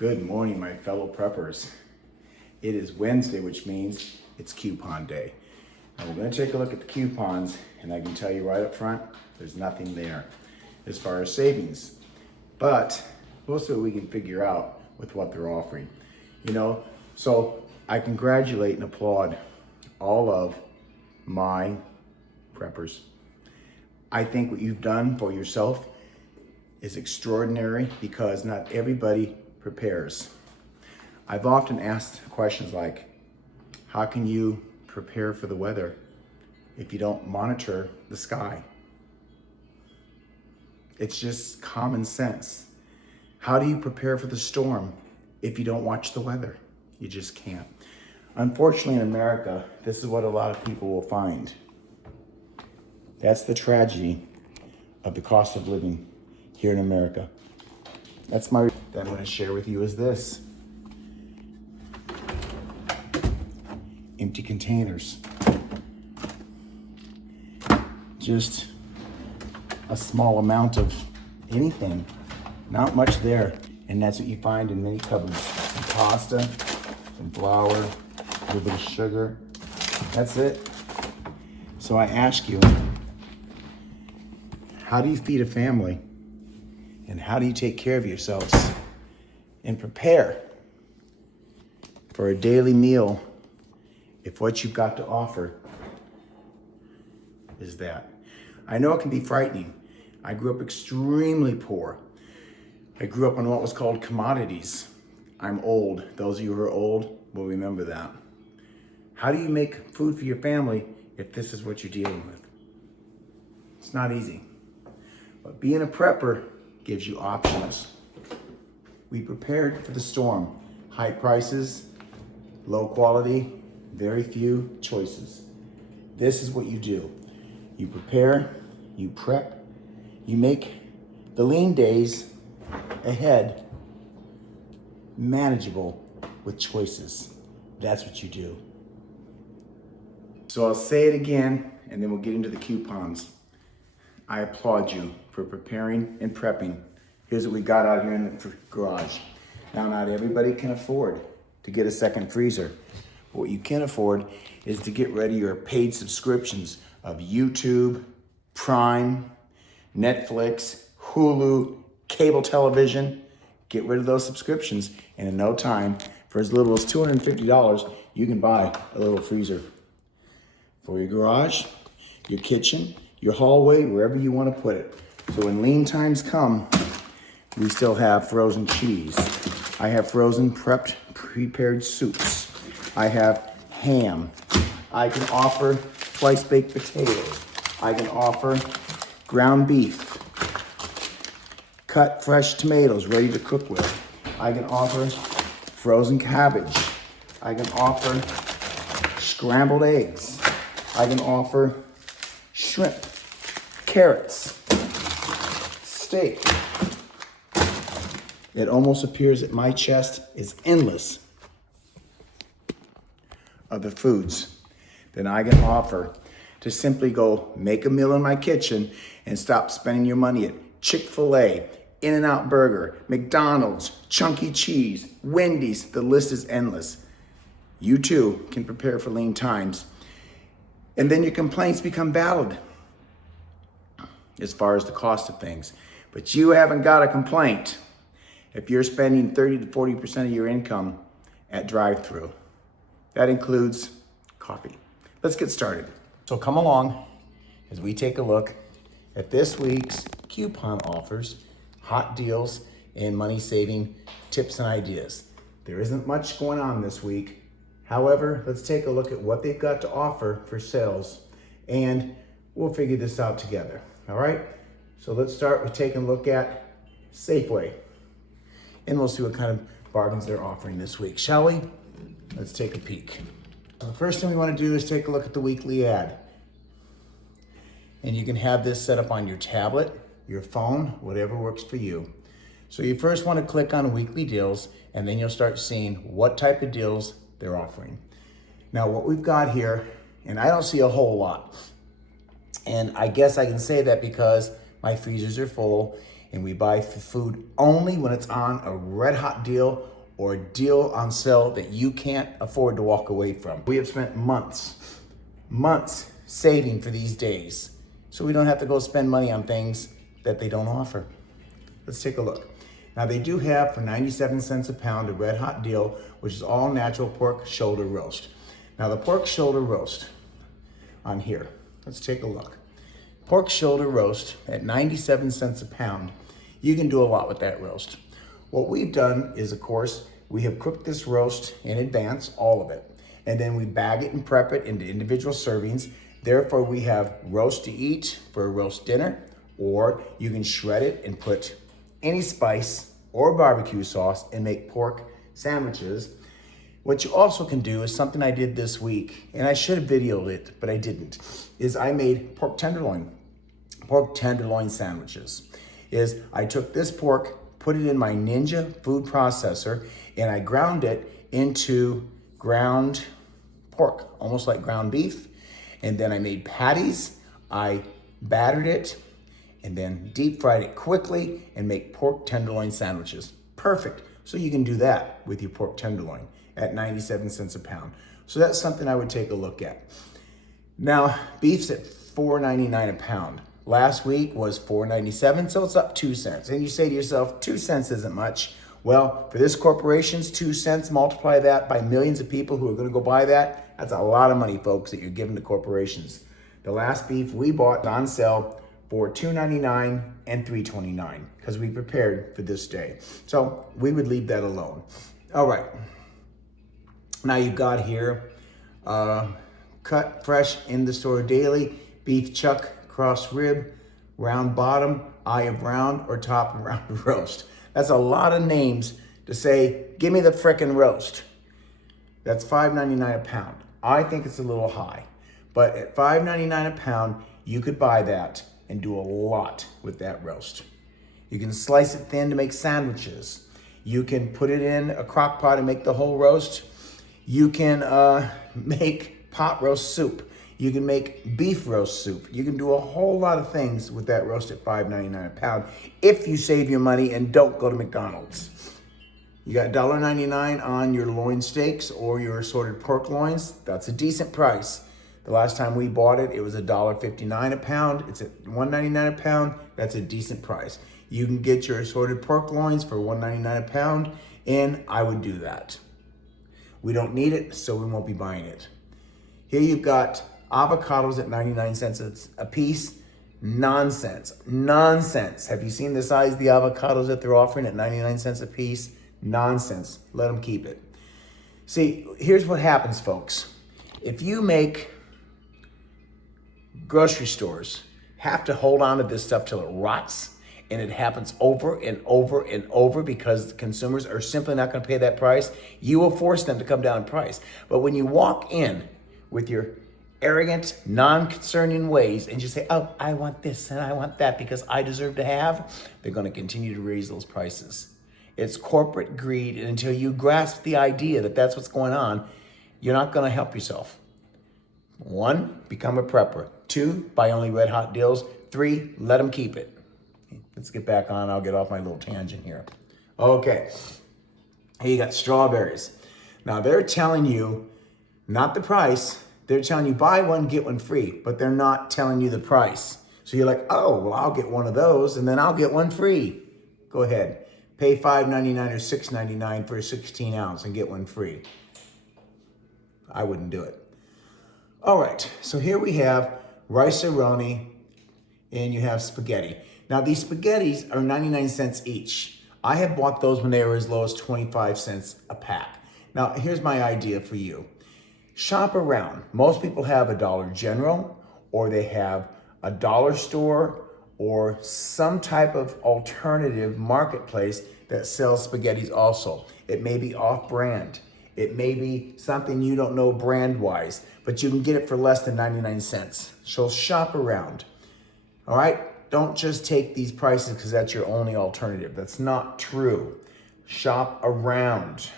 Good morning, my fellow preppers. It is Wednesday, which means it's coupon day. Now we're going to take a look at the coupons, and I can tell you right up front, there's nothing there as far as savings. But we'll see what we can figure out with what they're offering. So I congratulate and applaud all of my preppers. I think what you've done for yourself is extraordinary because not everybody prepares. I've often asked questions like, how can you prepare for the weather if you don't monitor the sky? It's just common sense. How do you prepare for the storm if you don't watch the weather? You just can't. Unfortunately, in America, this is what a lot of people will find. That's the tragedy of the cost of living here in America. That I'm going to share with you is this. Empty containers. Just a small amount of anything. Not much there. And that's what you find in many cupboards. Some pasta, some flour, a little bit of sugar. That's it. So I ask you, how do you feed a family? And how do you take care of yourselves and prepare for a daily meal if what you've got to offer is that? I know it can be frightening. I grew up extremely poor. I grew up on what was called commodities. I'm old. Those of you who are old will remember that. How do you make food for your family if this is what you're dealing with? It's not easy. But being a prepper gives you options. We prepared for the storm. High prices, low quality, very few choices. This is what you do. You prepare, you prep, you make the lean days ahead manageable with choices. That's what you do. So I'll say it again, and then we'll get into the coupons. I applaud you for preparing and prepping. Here's what we got out here in the garage. Now, not everybody can afford to get a second freezer. But what you can afford is to get rid of your paid subscriptions of YouTube, Prime, Netflix, Hulu, cable television. Get rid of those subscriptions, and in no time, for as little as $250, you can buy a little freezer for your garage, your kitchen, your hallway, wherever you want to put it. So when lean times come, we still have frozen cheese. I have frozen prepared soups. I have ham. I can offer twice baked potatoes. I can offer ground beef, cut fresh tomatoes ready to cook with. I can offer frozen cabbage. I can offer scrambled eggs. I can offer shrimp, carrots, steak. It almost appears that my chest is endless of the foods that I can offer to simply go make a meal in my kitchen and stop spending your money at Chick-fil-A, In-N-Out Burger, McDonald's, Chuck E. Cheese, Wendy's. The list is endless. You too can prepare for lean times. And then your complaints become valid as far as the cost of things. But you haven't got a complaint if you're spending 30 to 40% of your income at drive-through. That includes coffee. Let's get started. So come along as we take a look at this week's coupon offers, hot deals, and money-saving tips and ideas. There isn't much going on this week. However, let's take a look at what they've got to offer for sales, and we'll figure this out together, all right? So let's start with taking a look at Safeway, and we'll see what kind of bargains they're offering this week, shall we? Let's take a peek. So the first thing we want to do is take a look at the weekly ad. And you can have this set up on your tablet, your phone, whatever works for you. So you first want to click on weekly deals, and then you'll start seeing what type of deals they're offering. Now what we've got here, and I don't see a whole lot. And I guess I can say that because my freezers are full And we buy food only when it's on a red hot deal or a deal on sale that you can't afford to walk away from. We have spent months saving for these days so we don't have to go spend money on things that they don't offer. Let's take a look. Now they do have for 97 cents a pound a red hot deal, which is all natural pork shoulder roast. Now the pork shoulder roast on here, let's take a look. Pork shoulder roast at 97 cents a pound. You can do a lot with that roast. What we've done is, of course, we have cooked this roast in advance, all of it, and then we bag it and prep it into individual servings. Therefore, we have roast to eat for a roast dinner, or you can shred it and put any spice or barbecue sauce and make pork sandwiches. What you also can do is something I did this week, and I should have videoed it, but I didn't, is I made pork tenderloin sandwiches. Is I took this pork, put it in my Ninja food processor, and I ground it into ground pork, almost like ground beef. And then I made patties, I battered it, and then deep fried it quickly and make pork tenderloin sandwiches. Perfect. So you can do that with your pork tenderloin at 97 cents a pound. So that's something I would take a look at. Now, beef's at $4.99 a pound. Last week was $4.97, so it's up 2 cents. And you say to yourself, 2 cents isn't much. Well, for this corporation's 2 cents, multiply that by millions of people who are gonna go buy that. That's a lot of money, folks, that you're giving to corporations. The last beef we bought on sale for $2.99 and $3.29 because we prepared for this day. So we would leave that alone. All right. Now you've got here, cut fresh in the store daily, beef chuck, cross rib, round bottom, eye of round, or top of round roast. That's a lot of names to say, give me the frickin' roast. That's $5.99 a pound. I think it's a little high, but at $5.99 a pound, you could buy that and do a lot with that roast. You can slice it thin to make sandwiches. You can put it in a crock pot and make the whole roast. You can make pot roast soup. You can make beef roast soup. You can do a whole lot of things with that roast at $5.99 a pound if you save your money and don't go to McDonald's. You got $1.99 on your loin steaks or your assorted pork loins. That's a decent price. The last time we bought it, it was $1.59 a pound. It's at $1.99 a pound. That's a decent price. You can get your assorted pork loins for $1.99 a pound, and I would do that. We don't need it, so we won't be buying it. Here you've got avocados at 99 cents a piece. Nonsense. Nonsense. Have you seen the size of the avocados that they're offering at 99 cents a piece? Nonsense. Let them keep it. See, here's what happens, folks. If you make grocery stores have to hold on to this stuff till it rots, and it happens over and over and over because the consumers are simply not going to pay that price, you will force them to come down in price. But when you walk in with your arrogant, non-concerning ways and just say, oh, I want this and I want that because I deserve to have, they're going to continue to raise those prices. It's corporate greed, and until you grasp the idea that that's what's going on, you're not going to help yourself. 1, become a prepper. 2, buy only red hot deals. 3, let them keep it. Let's get back on. I'll get off my little tangent here. Okay. Here you got strawberries. Now they're telling you, not the price, they're telling you buy one, get one free, but they're not telling you the price. So you're like, oh, well, I'll get one of those and then I'll get one free. Go ahead. Pay $5.99 or $6.99 for a 16 ounce and get one free. I wouldn't do it. All right, so here we have rice-a-roni and you have spaghetti. Now these spaghettis are 99 cents each. I have bought those when they were as low as 25 cents a pack. Now here's my idea for you. Shop around. Most people have a Dollar General, or they have a dollar store, or some type of alternative marketplace that sells spaghettis also. It may be off-brand. It may be something you don't know brand-wise, but you can get it for less than 99 cents. So shop around, all right? Don't just take these prices because that's your only alternative. That's not true. Shop around.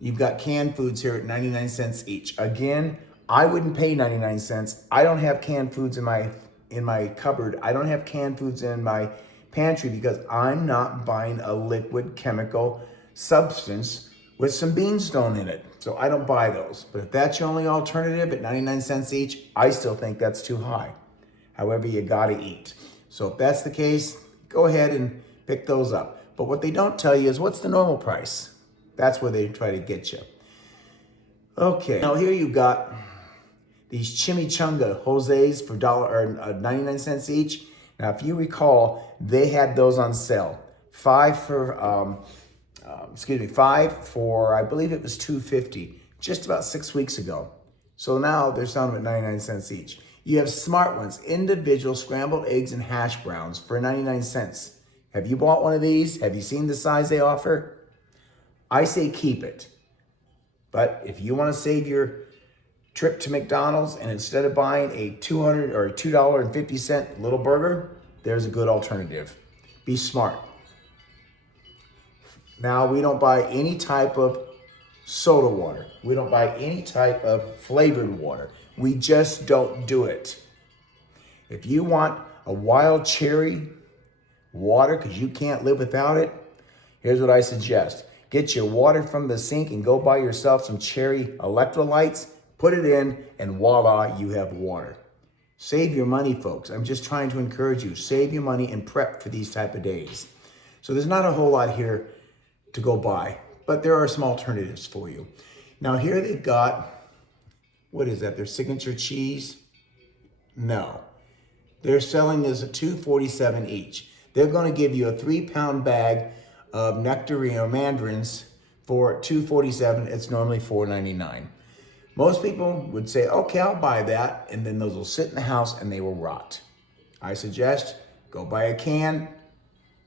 You've got canned foods here at 99 cents each. Again, I wouldn't pay 99 cents. I don't have canned foods in my cupboard. I don't have canned foods in my pantry because I'm not buying a liquid chemical substance with some beanstone in it. So I don't buy those. But if that's your only alternative at 99 cents each, I still think that's too high. However, you gotta eat. So if that's the case, go ahead and pick those up. But what they don't tell you is what's the normal price. That's where they try to get you. Okay, now here you got these chimichanga Jose's for 99 cents each. Now, if you recall, they had those on sale. Five for, I believe it was $2.50, just about 6 weeks ago. So now they're selling them at 99 cents each. You have smart ones, individual scrambled eggs and hash browns for 99 cents. Have you bought one of these? Have you seen the size they offer? I say keep it. But if you want to save your trip to McDonald's and instead of buying a $2 or $2.50 little burger, there's a good alternative. Be smart. Now, we don't buy any type of soda water. We don't buy any type of flavored water. We just don't do it. If you want a wild cherry water because you can't live without it, here's what I suggest. Get your water from the sink and go buy yourself some cherry electrolytes, put it in, and voila, you have water. Save your money, folks. I'm just trying to encourage you. Save your money and prep for these type of days. So there's not a whole lot here to go buy, but there are some alternatives for you. Now here they've got, what is that, their signature cheese? No. They're selling this at $2.47 each. They're going to give you a 3-pound bag of nectarine or mandarins for $2.47. It's normally $4.99. Most people would say, okay, I'll buy that, and then those will sit in the house and they will rot. I suggest go buy a can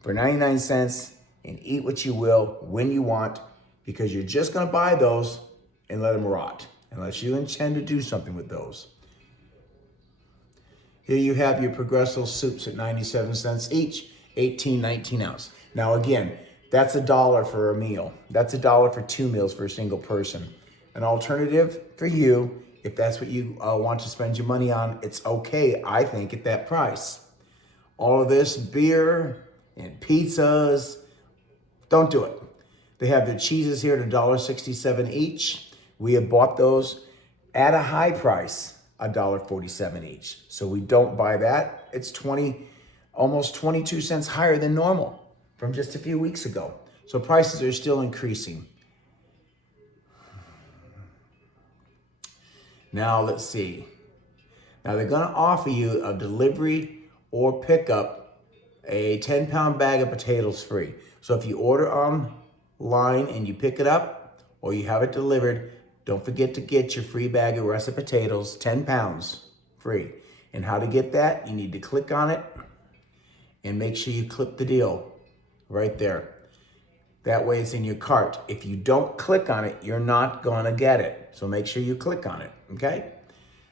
for 99 cents and eat what you will when you want, because you're just going to buy those and let them rot unless you intend to do something with those. Here you have your Progresso soups at 97 cents each, 18, 19 ounce. Now again, that's $1 for a meal. That's $1 for 2 meals for a single person. An alternative for you, if that's what you want to spend your money on, it's okay, I think, at that price. All of this beer and pizzas, don't do it. They have their cheeses here at $1.67 each. We have bought those at a high price, $1.47 each. So we don't buy that. It's almost 22 cents higher than normal from just a few weeks ago. So prices are still increasing. Now let's see. Now they're gonna offer you a delivery or pickup, a 10-pound bag of potatoes free. So if you order online and you pick it up or you have it delivered, don't forget to get your free bag of russet potatoes, 10 pounds free. And how to get that, you need to click on it and make sure you click the deal right there. That way it's in your cart. If you don't click on it, you're not gonna get it. So make sure you click on it, okay?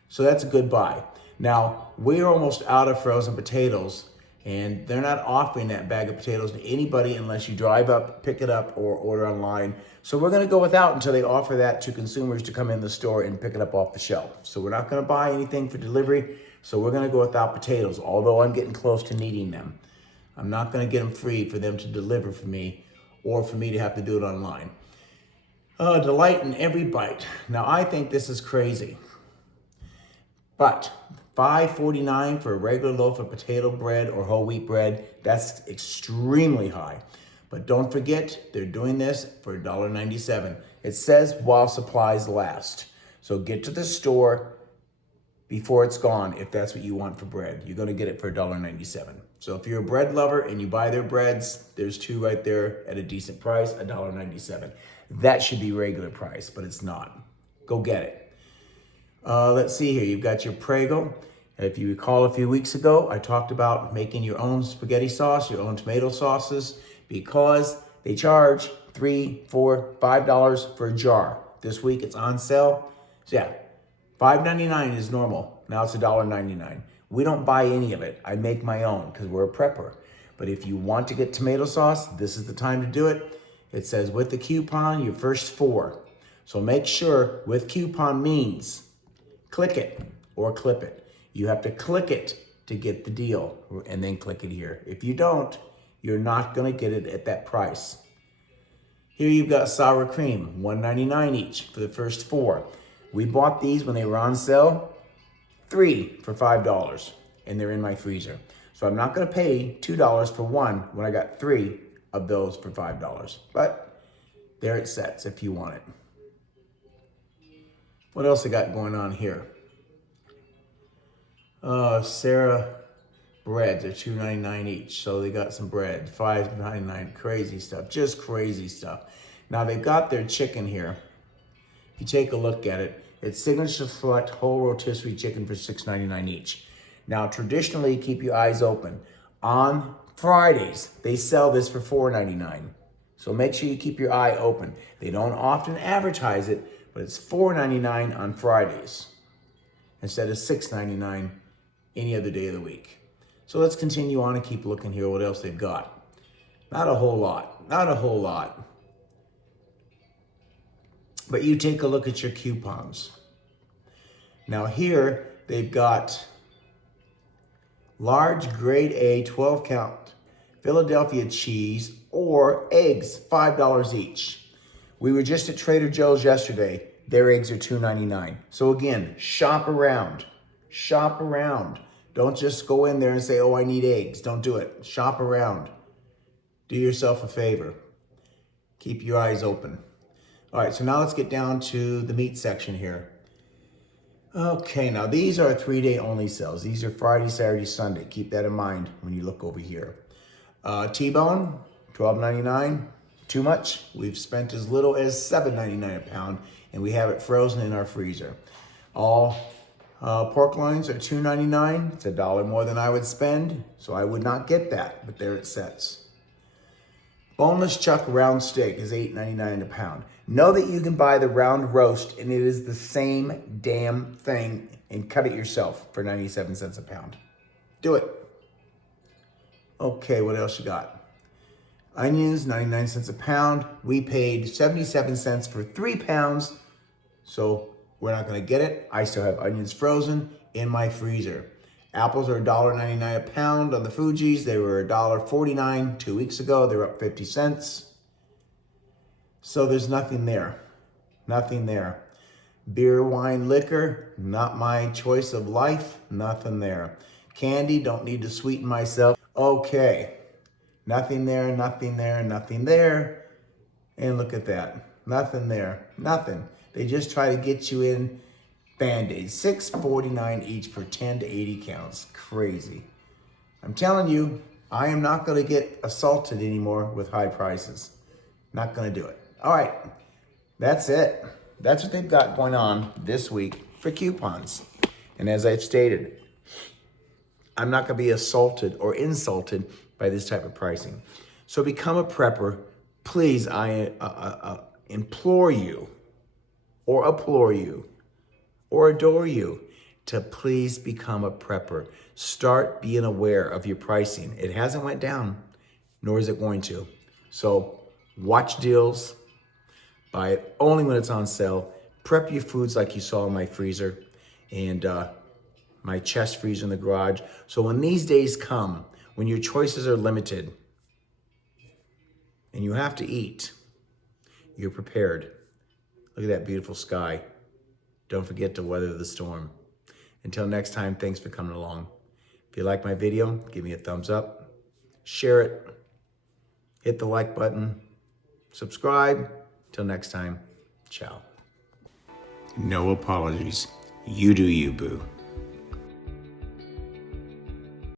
So that's a good buy. Now, we're almost out of frozen potatoes, and they're not offering that bag of potatoes to anybody unless you drive up, pick it up, or order online. So we're gonna go without until they offer that to consumers to come in the store and pick it up off the shelf. So we're not gonna buy anything for delivery, so we're gonna go without potatoes, although I'm getting close to needing them. I'm not gonna get them free for them to deliver for me or for me to have to do it online. Delight in every bite. Now I think this is crazy, but $5.49 for a regular loaf of potato bread or whole wheat bread, that's extremely high. But don't forget, they're doing this for $1.97. It says while supplies last. So get to the store before it's gone if that's what you want for bread. You're gonna get it for $1.97. So if you're a bread lover and you buy their breads, there's 2 right there at a decent price, $1.97. That should be regular price, but it's not. Go get it. Let's see here, you've got your Prego. If you recall a few weeks ago, I talked about making your own spaghetti sauce, your own tomato sauces, because they charge $3, $4, $5 for a jar. This week it's on sale. So yeah, $5.99 is normal. Now it's $1.99. We don't buy any of it. I make my own because we're a prepper. But if you want to get tomato sauce, this is the time to do it. It says with the coupon, your first 4. So make sure with coupon means click it or clip it. You have to click it to get the deal and then click it here. If you don't, you're not gonna get it at that price. Here you've got sour cream, $1.99 each for the first 4. We bought these when they were on sale, 3 for $5, and they're in my freezer. So I'm not gonna pay $2 for 1 when I got 3 of those for $5. But there it sets if you want it. What else I got going on here? Sarah breads are $2.99 each. So they got some bread, $5.99, crazy stuff, just crazy stuff. Now they've got their chicken here. If you take a look at it, it's Signature Select Whole Rotisserie Chicken for $6.99 each. Now traditionally, keep your eyes open. On Fridays, they sell this for $4.99. So make sure you keep your eye open. They don't often advertise it, but it's $4.99 on Fridays instead of $6.99 any other day of the week. So let's continue on and keep looking here what else they've got. Not a whole lot, not a whole lot. But you take a look at your coupons. Now here they've got large grade A 12 count Philadelphia cheese or eggs, $5 each. We were just at Trader Joe's yesterday. Their eggs are $2.99. So again, shop around, shop around. Don't just go in there and say, oh, I need eggs. Don't do it. Shop around. Do yourself a favor. Keep your eyes open. All right, so now let's get down to the meat section here. Okay, now these are 3-day only sales. These are Friday, Saturday, Sunday. Keep that in mind when you look over here. T-bone, $12.99. Too much? We've spent as little as $7.99 a pound, and we have it frozen in our freezer. All pork loins are $2.99. It's $1 more than I would spend, so I would not get that, but there it sets. Boneless chuck round steak is $8.99 a pound. Know that you can buy the round roast, and it is the same damn thing, and cut it yourself for 97 cents a pound. Do it. Okay, what else you got? Onions, 99 cents a pound. We paid 77 cents for 3 pounds, so we're not gonna get it. I still have onions frozen in my freezer. Apples are $1.99 a pound on the Fuji's. They were $1.49 2 weeks ago. They're up 50 cents. So there's nothing there, nothing there. Beer, wine, liquor, not my choice of life, nothing there. Candy, don't need to sweeten myself. Okay, nothing there, nothing there, nothing there. And look at that, nothing there, nothing. They just try to get you in Band-Aids, $6.49 each for 10 to 80 counts. Crazy. I'm telling you, I am not gonna get assaulted anymore with high prices. Not gonna do it. All right, that's it. That's what they've got going on this week for coupons. And as I've stated, I'm not gonna be assaulted or insulted by this type of pricing. So become a prepper. Please, I implore you or implore you or adore you to please become a prepper. Start being aware of your pricing. It hasn't went down, nor is it going to. So watch deals, buy it only when it's on sale. Prep your foods like you saw in my freezer and my chest freezer in the garage. So when these days come, when your choices are limited and you have to eat, you're prepared. Look at that beautiful sky. Don't forget to weather the storm. Until next time, thanks for coming along. If you like my video, give me a thumbs up, share it, hit the like button, subscribe. Till next time, ciao. No apologies. You do you, boo.